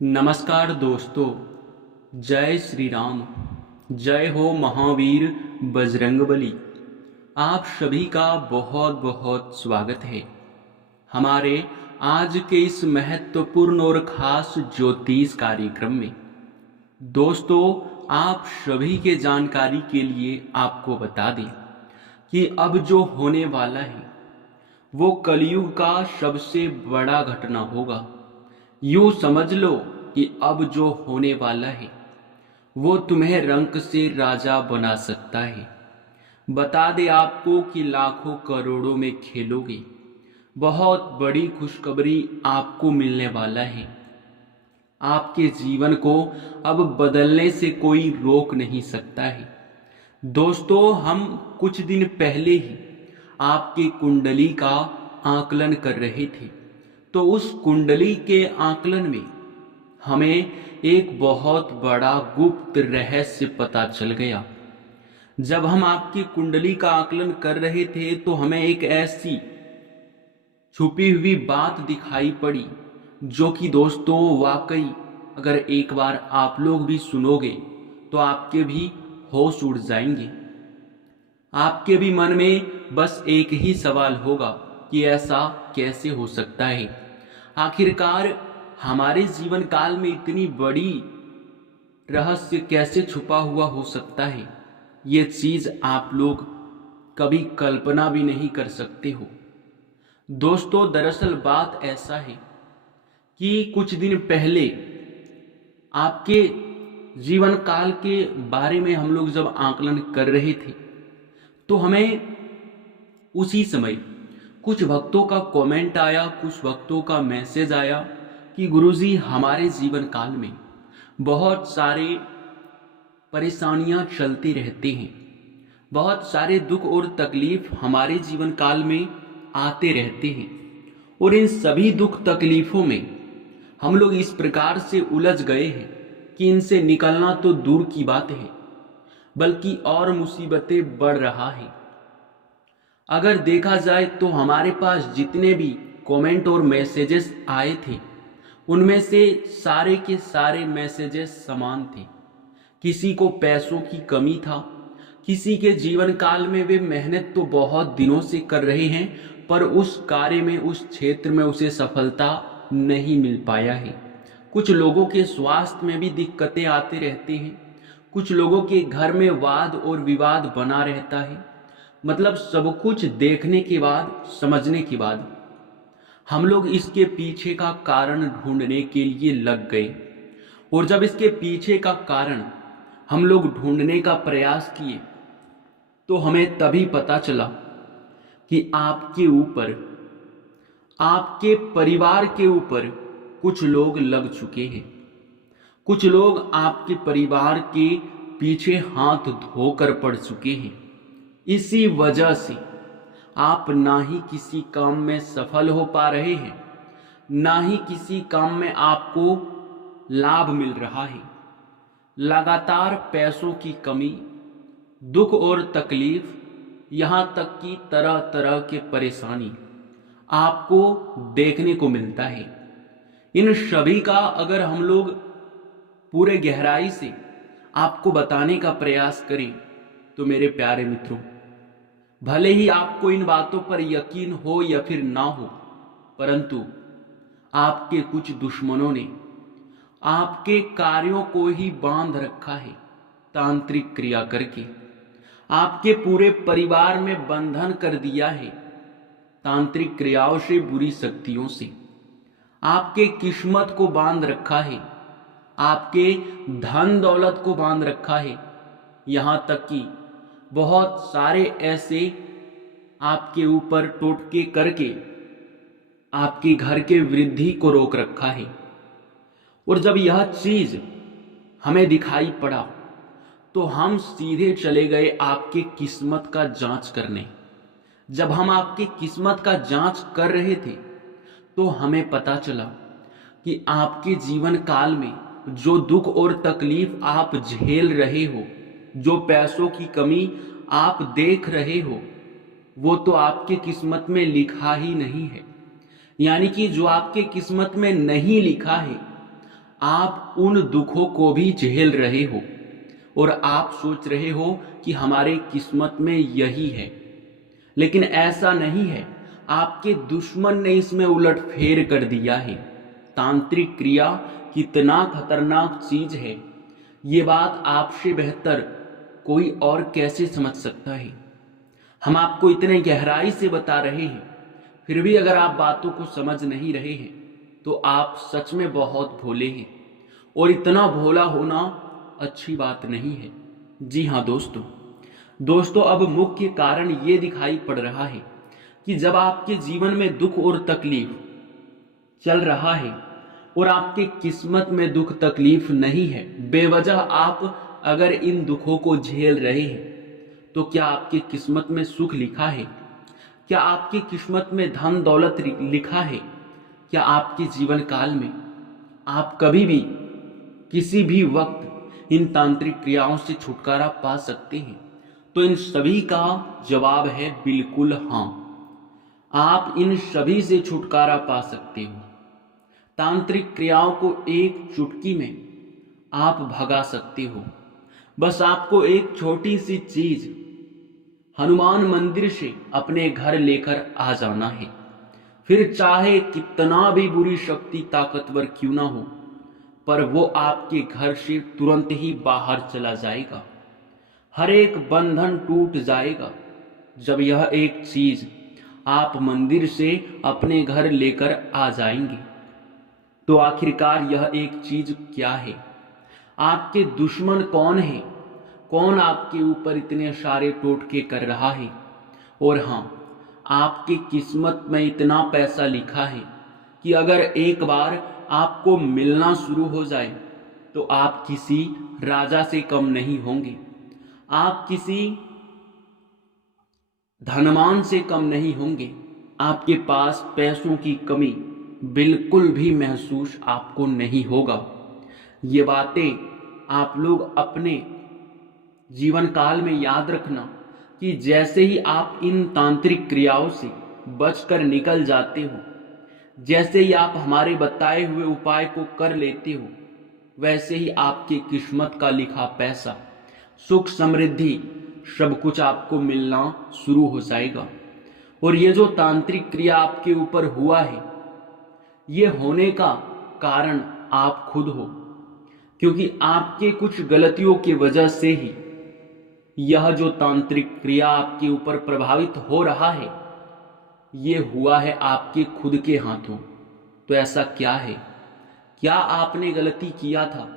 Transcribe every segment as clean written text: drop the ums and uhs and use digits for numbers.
नमस्कार दोस्तों। जय श्री राम। जय हो महावीर बजरंगबली। आप सभी का बहुत बहुत स्वागत है हमारे आज के इस महत्वपूर्ण और खास ज्योतिष कार्यक्रम में। दोस्तों, आप सभी के जानकारी के लिए आपको बता दें कि अब जो होने वाला है वो कलयुग का सबसे बड़ा घटना होगा। यूं समझ लो कि अब जो होने वाला है वो तुम्हें रंक से राजा बना सकता है। बता दे आपको कि लाखों करोड़ों में खेलोगे। बहुत बड़ी खुशखबरी आपको मिलने वाला है। आपके जीवन को अब बदलने से कोई रोक नहीं सकता है। दोस्तों, हम कुछ दिन पहले ही आपकी कुंडली का आकलन कर रहे थे, तो उस कुंडली के आकलन में हमें एक बहुत बड़ा गुप्त रहस्य पता चल गया। जब हम आपकी कुंडली का आकलन कर रहे थे तो हमें एक ऐसी छुपी हुई बात दिखाई पड़ी जो कि दोस्तों वाकई अगर एक बार आप लोग भी सुनोगे तो आपके भी होश उड़ जाएंगे। आपके भी मन में बस एक ही सवाल होगा कि ऐसा कैसे हो सकता है। आखिरकार हमारे जीवन काल में इतनी बड़ी रहस्य कैसे छुपा हुआ हो सकता है। ये चीज आप लोग कभी कल्पना भी नहीं कर सकते हो। दोस्तों, दरअसल बात ऐसा है कि कुछ दिन पहले आपके जीवन काल के बारे में हम लोग जब आकलन कर रहे थे तो हमें उसी समय कुछ भक्तों का कमेंट आया, कुछ भक्तों का मैसेज आया कि गुरुजी, हमारे जीवन काल में बहुत सारे परेशानियां चलती रहती हैं, बहुत सारे दुख और तकलीफ हमारे जीवन काल में आते रहते हैं और इन सभी दुख तकलीफों में हम लोग इस प्रकार से उलझ गए हैं कि इनसे निकलना तो दूर की बात है बल्कि और मुसीबतें बढ़ रहा है। अगर देखा जाए तो हमारे पास जितने भी कमेंट और मैसेजेस आए थे उनमें से सारे के सारे मैसेजेस समान थे। किसी को पैसों की कमी था, किसी के जीवन काल में वे मेहनत तो बहुत दिनों से कर रहे हैं पर उस कार्य में, उस क्षेत्र में उसे सफलता नहीं मिल पाया है। कुछ लोगों के स्वास्थ्य में भी दिक्कतें आते रहती हैं, कुछ लोगों के घर में वाद और विवाद बना रहता है। मतलब सब कुछ देखने के बाद, समझने के बाद हम लोग इसके पीछे का कारण ढूंढने के लिए लग गए और जब इसके पीछे का कारण हम लोग ढूंढने का प्रयास किए तो हमें तभी पता चला कि आपके ऊपर, आपके परिवार के ऊपर कुछ लोग लग चुके हैं। कुछ लोग आपके परिवार के पीछे हाथ धोकर पड़ चुके हैं। इसी वजह से आप ना ही किसी काम में सफल हो पा रहे हैं, ना ही किसी काम में आपको लाभ मिल रहा है। लगातार पैसों की कमी, दुख और तकलीफ, यहाँ तक कि तरह तरह के परेशानी आपको देखने को मिलता है। इन सभी का अगर हम लोग पूरे गहराई से आपको बताने का प्रयास करें तो मेरे प्यारे मित्रों, भले ही आपको इन बातों पर यकीन हो या फिर ना हो, परंतु आपके कुछ दुश्मनों ने आपके कार्यों को ही बांध रखा है तांत्रिक क्रिया करके। आपके पूरे परिवार में बंधन कर दिया है तांत्रिक क्रियाओं से, बुरी शक्तियों से। आपके किस्मत को बांध रखा है, आपके धन दौलत को बांध रखा है। यहाँ तक कि बहुत सारे ऐसे आपके ऊपर टोटके करके आपके घर के वृद्धि को रोक रखा है। और जब यह चीज हमें दिखाई पड़ा तो हम सीधे चले गए आपके किस्मत का जांच करने। जब हम आपके किस्मत का जांच कर रहे थे तो हमें पता चला कि आपके जीवन काल में जो दुख और तकलीफ आप झेल रहे हो, जो पैसों की कमी आप देख रहे हो, वो तो आपके किस्मत में लिखा ही नहीं है। यानी कि जो आपके किस्मत में नहीं लिखा है आप उन दुखों को भी झेल रहे हो और आप सोच रहे हो कि हमारे किस्मत में यही है, लेकिन ऐसा नहीं है। आपके दुश्मन ने इसमें उलटफेर कर दिया है। तांत्रिक क्रिया कितना खतरनाक चीज है, ये बात आपसे बेहतर कोई और कैसे समझ सकता है। हम आपको इतने गहराई से बता रहे हैं, फिर भी अगर आप बातों को समझ नहीं रहे हैं तो आप सच में बहुत भोले हैं, और इतना भोला होना अच्छी बात नहीं है। जी हाँ दोस्तों, अब मुख्य कारण ये दिखाई पड़ रहा है कि जब आपके जीवन में दुख और तकलीफ चल रहा है और आपके किस्मत में दुख तकलीफ नहीं है, बेवजह आप अगर इन दुखों को झेल रहे हैं, तो क्या आपकी किस्मत में सुख लिखा है? क्या आपकी किस्मत में धन दौलत लिखा है? क्या आपके जीवन काल में आप कभी भी किसी भी वक्त इन तांत्रिक क्रियाओं से छुटकारा पा सकते हैं? तो इन सभी का जवाब है बिल्कुल हाँ। आप इन सभी से छुटकारा पा सकते हो। तांत्रिक क्रियाओं को एक चुटकी में आप भगा सकते हो। बस आपको एक छोटी सी चीज हनुमान मंदिर से अपने घर लेकर आ जाना है। फिर चाहे कितना भी बुरी शक्ति ताकतवर क्यों ना हो, पर वो आपके घर से तुरंत ही बाहर चला जाएगा। हर एक बंधन टूट जाएगा जब यह एक चीज आप मंदिर से अपने घर लेकर आ जाएंगे। तो आखिरकार यह एक चीज क्या है? आपके दुश्मन कौन है? कौन आपके ऊपर इतने सारे टोटके कर रहा है? और हाँ, आपकी किस्मत में इतना पैसा लिखा है कि अगर एक बार आपको मिलना शुरू हो जाए तो आप किसी राजा से कम नहीं होंगे, आप किसी धनवान से कम नहीं होंगे। आपके पास पैसों की कमी बिल्कुल भी महसूस आपको नहीं होगा। ये बातें आप लोग अपने जीवन काल में याद रखना कि जैसे ही आप इन तांत्रिक क्रियाओं से बचकर निकल जाते हो, जैसे ही आप हमारे बताए हुए उपाय को कर लेते हो, वैसे ही आपकी किस्मत का लिखा पैसा, सुख समृद्धि सब कुछ आपको मिलना शुरू हो जाएगा। और ये जो तांत्रिक क्रिया आपके ऊपर हुआ है, ये होने का कारण आप खुद हो, क्योंकि आपके कुछ गलतियों की वजह से ही यह जो तांत्रिक क्रिया आपके ऊपर प्रभावित हो रहा है, ये हुआ है आपके खुद के हाथों। तो ऐसा क्या है? क्या आपने गलती किया था?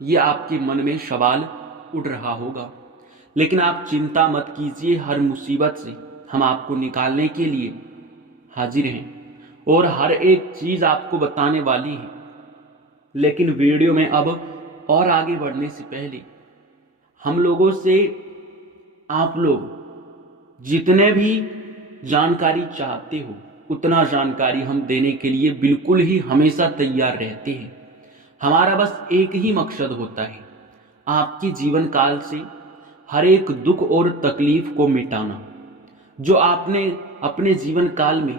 ये आपके मन में सवाल उठ रहा होगा, लेकिन आप चिंता मत कीजिए। हर मुसीबत से हम आपको निकालने के लिए हाजिर हैं और हर एक चीज आपको बताने वाली है। लेकिन वीडियो में अब और आगे बढ़ने से पहले हम लोगों से आप लोग जितने भी जानकारी चाहते हो, उतना जानकारी हम देने के लिए बिल्कुल ही हमेशा तैयार रहते हैं। हमारा बस एक ही मकसद होता है, आपके जीवन काल से हर एक दुख और तकलीफ को मिटाना। जो आपने अपने जीवन काल में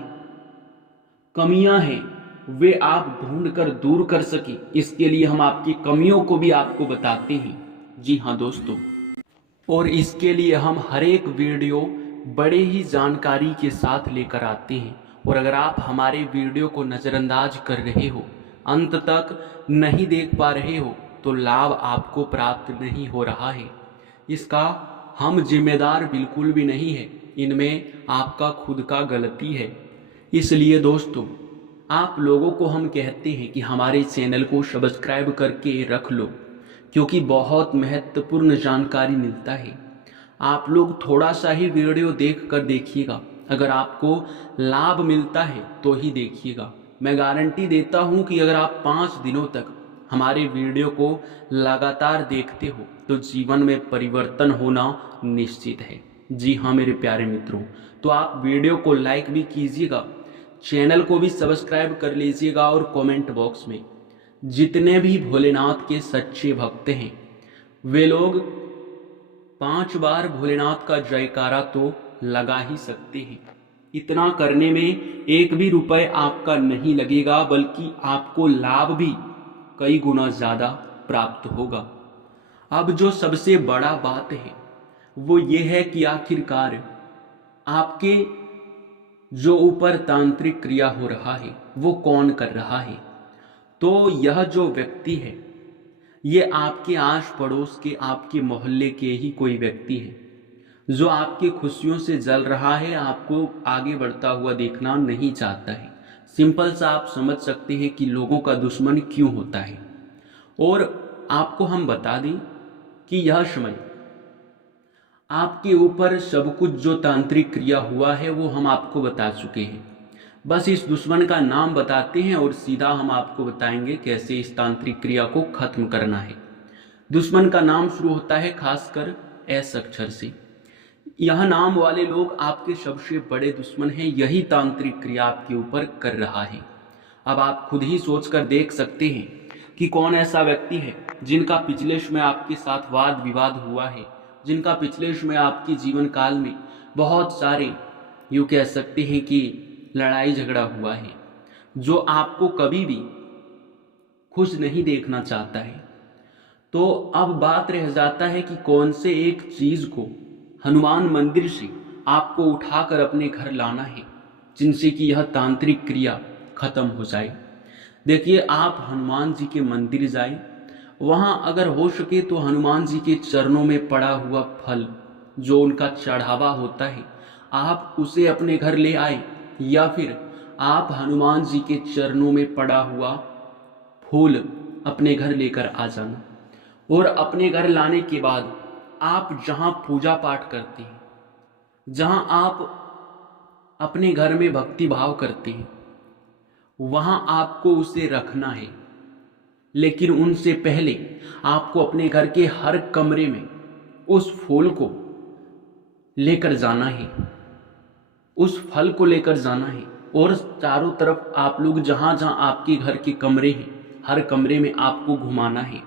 कमियां हैं, वे आप ढूंढ कर दूर कर सके, इसके लिए हम आपकी कमियों को भी आपको बताते हैं। जी हाँ दोस्तों, और इसके लिए हम हर एक वीडियो बड़े ही जानकारी के साथ लेकर आते हैं। और अगर आप हमारे वीडियो को नज़रअंदाज कर रहे हो, अंत तक नहीं देख पा रहे हो, तो लाभ आपको प्राप्त नहीं हो रहा है। इसका हम जिम्मेदार बिल्कुल भी नहीं है, इनमें आपका खुद का गलती है। इसलिए दोस्तों, आप लोगों को हम कहते हैं कि हमारे चैनल को सब्सक्राइब करके रख लो, क्योंकि बहुत महत्वपूर्ण जानकारी मिलता है। आप लोग थोड़ा सा ही वीडियो देख कर देखिएगा, अगर आपको लाभ मिलता है तो ही देखिएगा। मैं गारंटी देता हूं कि अगर आप 5 दिनों तक हमारे वीडियो को लगातार देखते हो तो जीवन में परिवर्तन होना निश्चित है। जी हाँ मेरे प्यारे मित्रों, तो आप वीडियो को लाइक भी कीजिएगा, चैनल को भी सब्सक्राइब कर लीजिएगा, और कमेंट बॉक्स में जितने भी भोलेनाथ के सच्चे भक्त हैं, वे लोग 5 बार भोलेनाथ का जयकारा तो लगा ही सकते हैं। इतना करने में एक भी रुपए आपका नहीं लगेगा, बल्कि आपको लाभ भी कई गुना ज़्यादा प्राप्त होगा। अब जो सबसे बड़ा बात है वो ये है कि आखिरकार आपके जो ऊपर तांत्रिक क्रिया हो रहा है वो कौन कर रहा है। तो यह जो व्यक्ति है ये आपके आस पड़ोस के, आपके मोहल्ले के ही कोई व्यक्ति है जो आपकी खुशियों से जल रहा है, आपको आगे बढ़ता हुआ देखना नहीं चाहता है। सिंपल सा आप समझ सकते हैं कि लोगों का दुश्मन क्यों होता है। और आपको हम बता दें कि यह समय आपके ऊपर सब कुछ जो तांत्रिक क्रिया हुआ है वो हम आपको बता चुके हैं। बस इस दुश्मन का नाम बताते हैं और सीधा हम आपको बताएंगे कैसे इस तांत्रिक क्रिया को खत्म करना है। दुश्मन का नाम शुरू होता है खासकर एस अक्षर से। यह नाम वाले लोग आपके सबसे बड़े दुश्मन हैं। यही तांत्रिक क्रिया आपके ऊपर कर रहा है। अब आप खुद ही सोचकर देख सकते हैं कि कौन ऐसा व्यक्ति है जिनका पिछले समय आपके साथ वाद विवाद हुआ है, जिनका पिछले समय आपके जीवन काल में बहुत सारे यूँ कह सकते हैं कि लड़ाई झगड़ा हुआ है, जो आपको कभी भी खुश नहीं देखना चाहता है। तो अब बात रह जाता है कि कौन से एक चीज को हनुमान मंदिर से आपको उठाकर अपने घर लाना है जिनसे कि यह तांत्रिक क्रिया खत्म हो जाए। देखिए, आप हनुमान जी के मंदिर जाए, वहां अगर हो सके तो हनुमान जी के चरणों में पड़ा हुआ फल जो उनका चढ़ावा होता है आप उसे अपने घर ले आए, या फिर आप हनुमान जी के चरणों में पड़ा हुआ फूल अपने घर लेकर आ जाना। और अपने घर लाने के बाद आप जहाँ पूजा पाठ करते हैं, जहाँ आप अपने घर में भक्ति भाव करते हैं, वहाँ आपको उसे रखना है। लेकिन उनसे पहले आपको अपने घर के हर कमरे में उस फूल को लेकर जाना है, उस फल को लेकर जाना है। और चारों तरफ आप लोग जहाँ जहाँ आपके घर के कमरे हैं हर कमरे में आपको घुमाना है।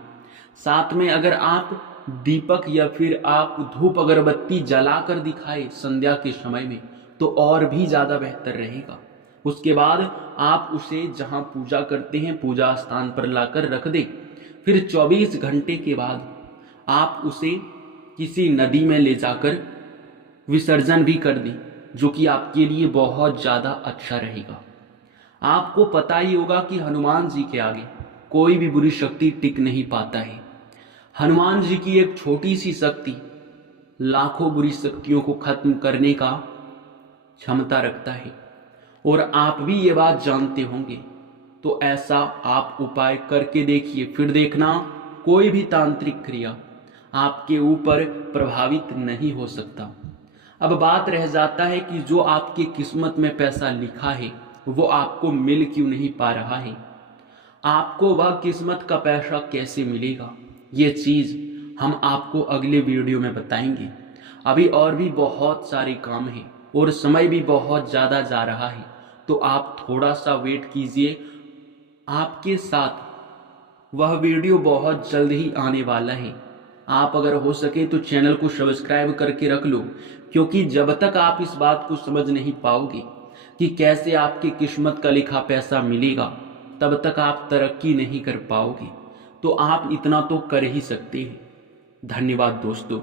साथ में अगर आप दीपक या फिर आप धूप अगरबत्ती जलाकर दिखाए संध्या के समय में तो और भी ज़्यादा बेहतर रहेगा। उसके बाद आप उसे जहाँ पूजा करते हैं पूजा स्थान पर लाकर रख दें। फिर 24 घंटे के बाद आप उसे किसी नदी में ले जाकर विसर्जन भी कर दें, जो कि आपके लिए बहुत ज़्यादा अच्छा रहेगा। आपको पता ही होगा कि हनुमान जी के आगे कोई भी बुरी शक्ति टिक नहीं पाता है। हनुमान जी की एक छोटी सी शक्ति लाखों बुरी शक्तियों को खत्म करने का क्षमता रखता है, और आप भी ये बात जानते होंगे। तो ऐसा आप उपाय करके देखिए, फिर देखना कोई भी तांत्रिक क्रिया आपके ऊपर प्रभावित नहीं हो सकता। अब बात रह जाता है कि जो आपकी किस्मत में पैसा लिखा है वो आपको मिल क्यों नहीं पा रहा है। आपको वह किस्मत का पैसा कैसे मिलेगा, ये चीज़ हम आपको अगले वीडियो में बताएंगे। अभी और भी बहुत सारे काम हैं और समय भी बहुत ज़्यादा जा रहा है, तो आप थोड़ा सा वेट कीजिए। आपके साथ वह वीडियो बहुत जल्द ही आने वाला है। आप अगर हो सके तो चैनल को सब्सक्राइब करके रख लो, क्योंकि जब तक आप इस बात को समझ नहीं पाओगे कि कैसे आपकी किस्मत का लिखा पैसा मिलेगा, तब तक आप तरक्की नहीं कर पाओगे। तो आप इतना तो कर ही सकते हैं। धन्यवाद दोस्तों।